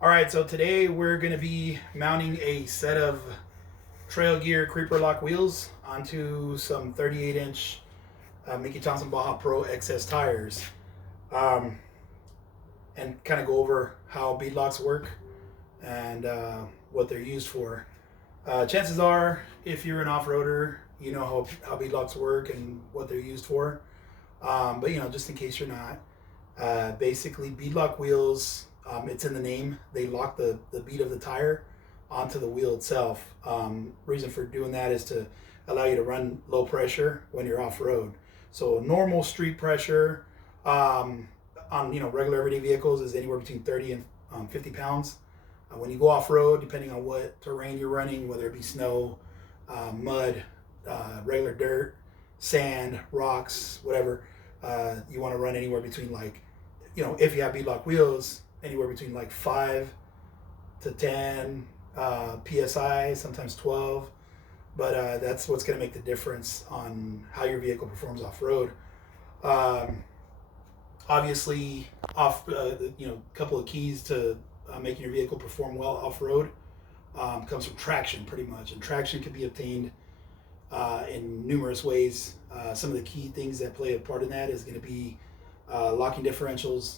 All right, so today we're going to be mounting a set of trail gear creeper lock wheels onto some 38-inch Thompson Baja Pro XS tires, um, and kind of go over how bead locks work and what they're used for. Chances are, if you're an off-roader, you know how bead locks work and what they're used for. But just in case you're not, basically bead lock wheels, it's in the name, they lock the bead of the tire onto the wheel itself. Reason for doing that is to allow you to run low pressure when you're off-road. So normal street pressure on regular everyday vehicles is anywhere between 30 and 50 pounds. When you go off-road, depending on what terrain you're running, whether it be snow, mud, regular dirt, sand, rocks, whatever, you want to run anywhere between, like, if you have beadlock wheels, anywhere between like 5 to 10 psi, sometimes 12. But that's what's going to make the difference on how your vehicle performs off-road. Obviously, couple of keys to making your vehicle perform well off-road comes from traction, pretty much. And traction can be obtained in numerous ways. Some of the key things that play a part in that is going to be locking differentials,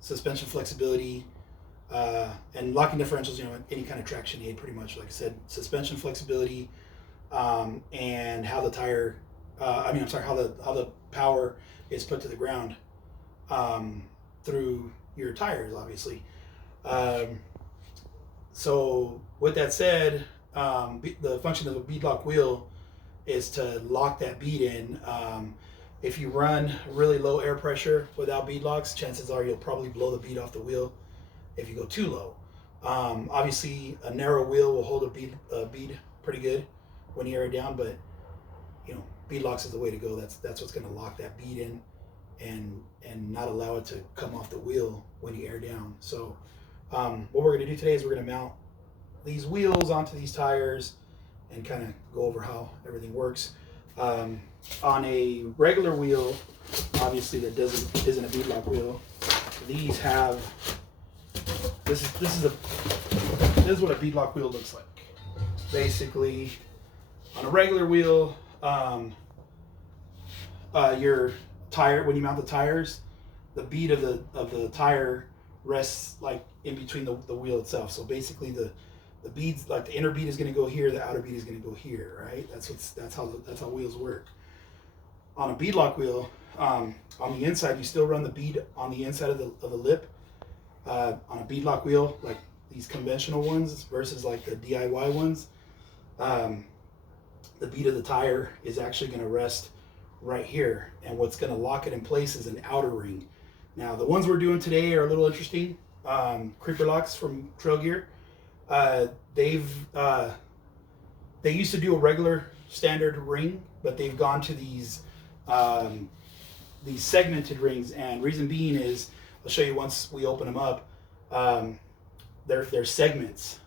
suspension flexibility, and locking differentials, any kind of traction aid, pretty much. Like I said, suspension flexibility, and how the tire, how the power is put to the ground through your tires, obviously. So with that said, the function of a beadlock wheel is to lock that bead in. If you run really low air pressure without bead locks, chances are you'll probably blow the bead off the wheel if you go too low. Obviously, a narrow wheel will hold a bead pretty good when you air it down, but bead locks is the way to go. That's what's going to lock that bead in and not allow it to come off the wheel when you air down. So what we're going to do today is we're going to mount these wheels onto these tires and kind of go over how everything works. On a regular wheel, obviously that isn't a beadlock wheel. These have this is what a beadlock wheel looks like. Basically, on a regular wheel, your tire, when you mount the tires, the bead of the tire rests like in between the wheel itself. So basically the beads, like the inner bead is going to go here, the outer bead is going to go here, right? That's how wheels work. On a beadlock wheel, on the inside, you still run the bead on the inside of the lip. On a beadlock wheel, like these conventional ones versus like the DIY ones, the bead of the tire is actually going to rest right here, and what's going to lock it in place is an outer ring. Now, the ones we're doing today are a little interesting. Creeper locks from Trail Gear. They used to do a regular standard ring, but they've gone to these segmented rings, and reason being is, I'll show you once we open them up. They're segments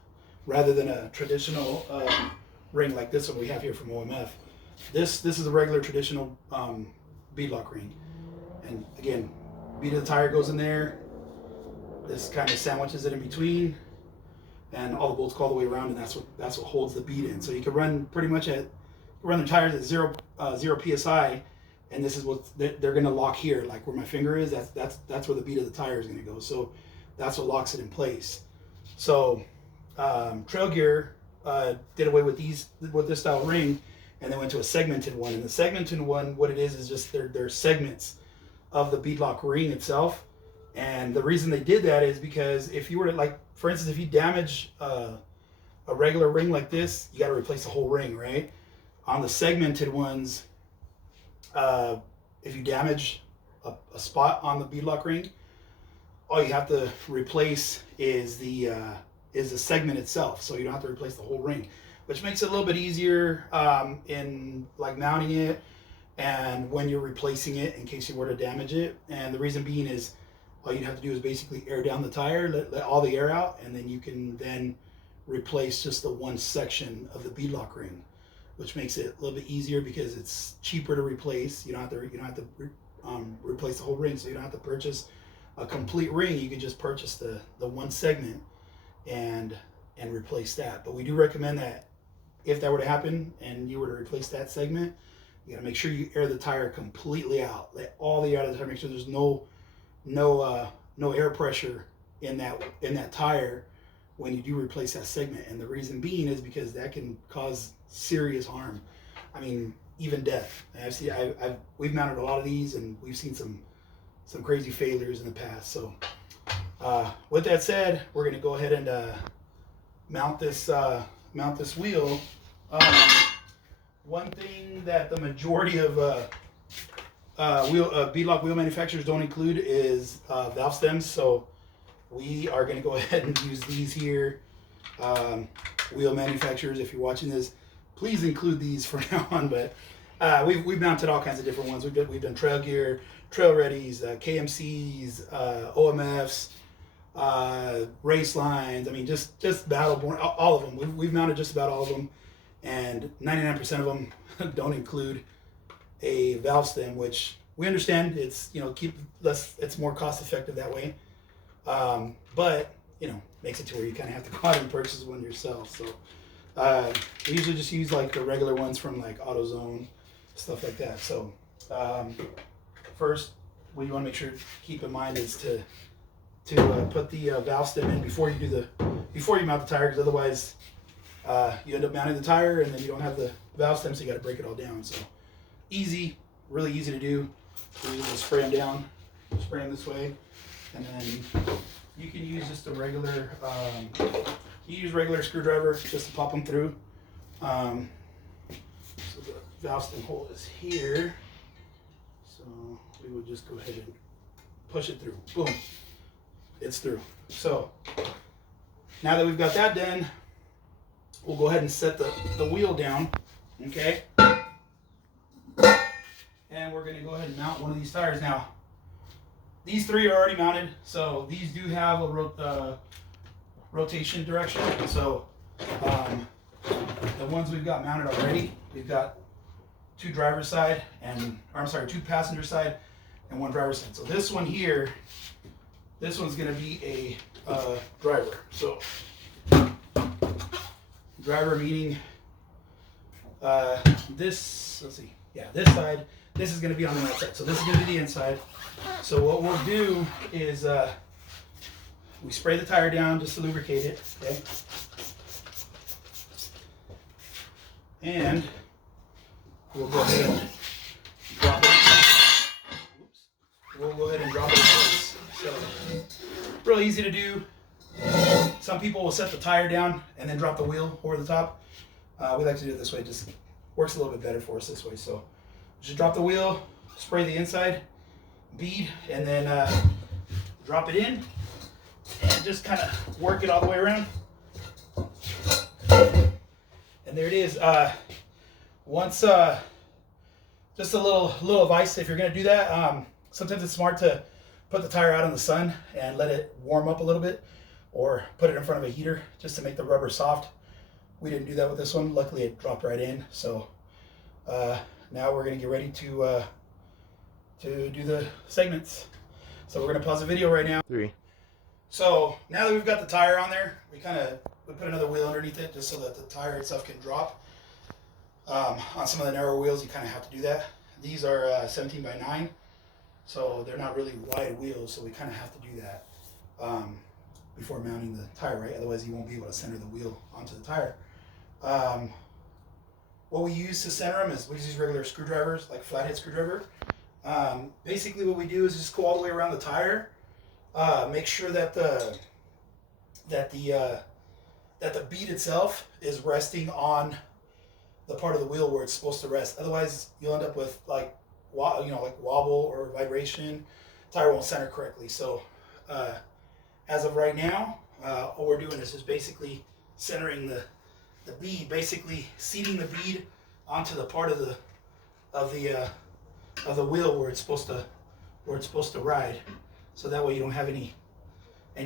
rather than a traditional ring like this one we have here from OMF. This is a regular traditional beadlock ring, and again, bead of the tire goes in there. This kind of sandwiches it in between, and all the bolts go all the way around, and that's what holds the bead in. So you can run pretty much run the tires at zero psi, and this is what they're going to lock here, like where my finger is. That's where the bead of the tire is going to go. So that's what locks it in place. So Trail Gear did away with this style ring, and they went to a segmented one. And the segmented one, what it is just they're segments of the beadlock ring itself. And the reason they did that is because if you were to, like, for instance, if you damage a regular ring like this, you got to replace the whole ring, right? On the segmented ones, if you damage a spot on the beadlock ring, all you have to replace is the segment itself. So you don't have to replace the whole ring, which makes it a little bit easier in like mounting it and when you're replacing it in case you were to damage it. And the reason being is all you have to do is basically air down the tire, let all the air out, and then you can then replace just the one section of the beadlock ring, which makes it a little bit easier because it's cheaper to replace. You don't have to replace the whole ring, so you don't have to purchase a complete ring, you can just purchase the one segment and replace that. But we do recommend that if that were to happen and you were to replace that segment, you gotta make sure you air the tire completely out. Let all the air out of the tire. Make sure there's no air pressure in that tire when you do replace that segment. And the reason being is because that can cause serious harm. I mean, even death. We've mounted a lot of these, and we've seen some crazy failures in the past. So with that said, we're going to go ahead and mount this wheel. One thing that the majority of beadlock wheel manufacturers don't include is valve stems. So we are going to go ahead and use these here. Wheel manufacturers, if you're watching this, please include these from now on. But we've mounted all kinds of different ones. We've done trail gear, trail readies, KMCs, OMFs, race lines. I mean, just battle-born, all of them. We've mounted just about all of them, and 99% of them don't include a valve stem, which we understand. It's it's more cost effective that way, but makes it to where you kind of have to go out and purchase one yourself. So we usually just use like the regular ones from like AutoZone, stuff like that. So first, what you want to make sure keep in mind is to put the valve stem in before you mount the tire, because otherwise you end up mounting the tire and then you don't have the valve stem, so you got to break it all down. So easy, really easy to do. So you just spray them down, spray them this way, and then you can use just a regular regular screwdriver just to pop them through. So the valve stem hole is here, so we would just go ahead and push it through. Boom, it's through. So now that we've got that done, we'll go ahead and set the wheel down, okay? And we're going to go ahead and mount one of these tires. Now, these three are already mounted, so these do have a rotation direction. So the ones we've got mounted already, we've got two passenger side and one driver side. So this one here, this one's going to be a driver. So driver meaning this, let's see, yeah, this side, this is going to be on the outside. So this is going to be the inside. So what we'll do is we spray the tire down just to lubricate it, okay? And we'll go ahead and drop it. Oops. We'll go ahead and drop it in place. So real easy to do. Some people will set the tire down and then drop the wheel over the top. We like to do it this way. It just works a little bit better for us this way. So just drop the wheel, spray the inside, bead, and then drop it in, and just kind of work it all the way around. And there it is. Once, just a little advice if you're going to do that. Sometimes it's smart to put the tire out in the sun and let it warm up a little bit, or put it in front of a heater just to make the rubber soft. We didn't do that with this one. Luckily, it dropped right in. So now we're going to get ready to do the segments. So we're going to pause the video right now. 3. So now that we've got the tire on there, we put another wheel underneath it just so that the tire itself can drop. On some of the narrow wheels, you kind of have to do that. These are 17 by 9, so they're not really wide wheels, so we kind of have to do that before mounting the tire, right? Otherwise, you won't be able to center the wheel onto the tire. What we use to center them is we use regular screwdrivers, like flathead screwdriver. Basically, what we do is just go all the way around the tire. Make sure that the bead itself is resting on the part of the wheel where it's supposed to rest. Otherwise, you'll end up with like wobble or vibration. Tire won't center correctly. So as of right now, all we're doing is just basically centering the bead, basically seating the bead onto the part of the wheel where it's supposed to ride. So that way you don't have any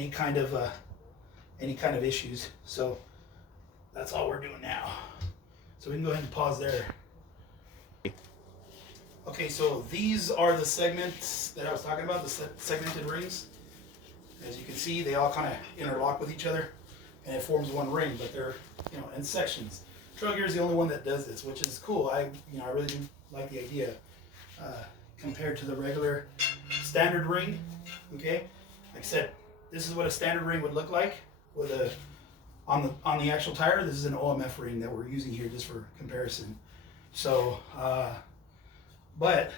kind of issues. So that's all we're doing now. So we can go ahead and pause there. Okay, so these are the segments that I was talking about, the segmented rings. As you can see, they all kind of interlock with each other, and it forms one ring, but they're, you know, in sections. Trail gear is the only one that does this, which is cool. I really do like the idea compared to the regular standard ring. Okay, like I said, this is what a standard ring would look like with a on the actual tire. This is an OMF ring that we're using here just for comparison. So, but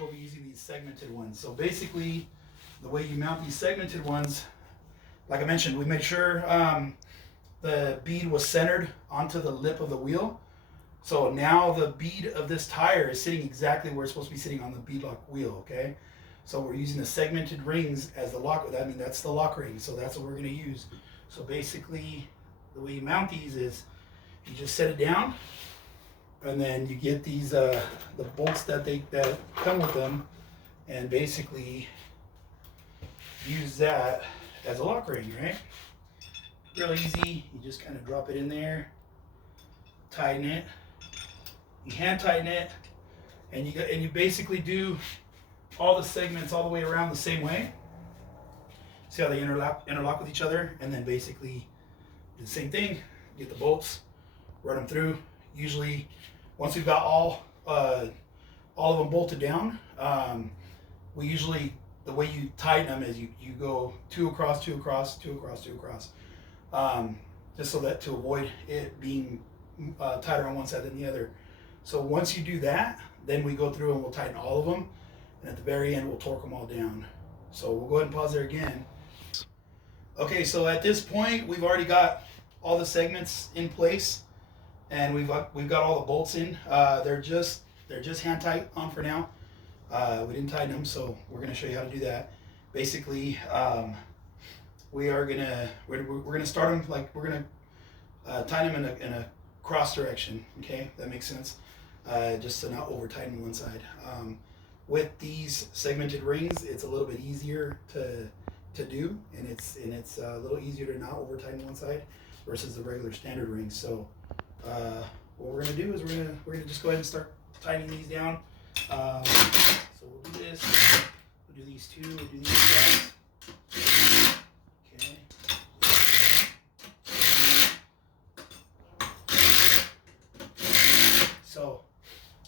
we'll be using these segmented ones. So basically, the way you mount these segmented ones, like I mentioned, we made sure the bead was centered onto the lip of the wheel. So now the bead of this tire is sitting exactly where it's supposed to be sitting on the beadlock wheel, okay? So we're using the segmented rings as the lock. I mean, that's the lock ring, so that's what we're gonna use. So basically, the way you mount these is you just set it down, and then you get these the bolts that come with them, and basically use that as a lock ring, right? Real easy. You just kind of drop it in there, tighten it, you hand tighten it, and you basically do all the segments all the way around the same way. See how they interlock with each other, and then basically do the same thing. Get the bolts, run them through. Usually, once we've got all of them bolted down, we usually, the way you tighten them is you go two across, two across, two across, two across, just so that to avoid it being tighter on one side than the other. So once you do that, then we go through and we'll tighten all of them, and at the very end we'll torque them all down. So we'll go ahead and pause there again. Okay, so at this point we've already got all the segments in place, and we've got all the bolts in. They're just hand tight on for now. We didn't tighten them, so we're going to show you how to do that. Basically, we're gonna start them like we're gonna tighten them in a cross direction. Okay, that makes sense. Just to not over tighten one side. With these segmented rings, it's a little bit easier to do, and it's a little easier to not over tighten one side versus the regular standard rings. So what we're gonna do is we're gonna just go ahead and start tightening these down. So we'll do this. We'll do these two. We'll do these guys. Okay. So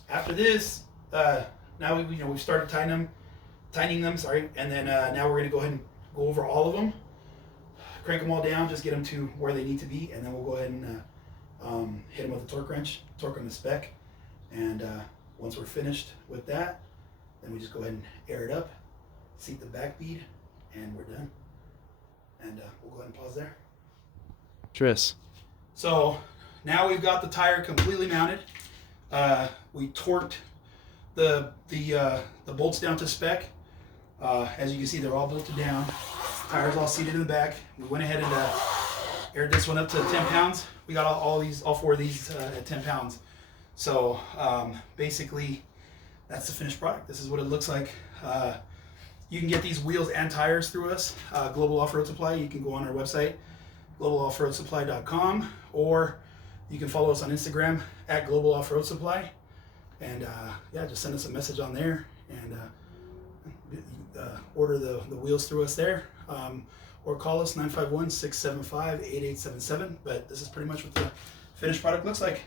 after this, now we've started tightening them. Sorry, and then now we're gonna go ahead and go over all of them, crank them all down, just get them to where they need to be, and then we'll go ahead and hit them with a torque wrench, torque on the spec, and once we're finished with that, then we just go ahead and air it up, seat the back bead, and we're done. And we'll go ahead and pause there. Tris. So now we've got the tire completely mounted. We torqued the bolts down to spec. As you can see, they're all bolted down. Tires all seated in the back. We went ahead and aired this one up to 10 pounds. We got all four of these at 10 pounds. So basically, that's the finished product. This is what it looks like. You can get these wheels and tires through us, Global Off-Road Supply. You can go on our website, globaloffroadsupply.com, or you can follow us on Instagram at Global Off-Road Supply. And yeah, just send us a message on there and order the wheels through us there. Or call us 951-675-8877. But this is pretty much what the finished product looks like.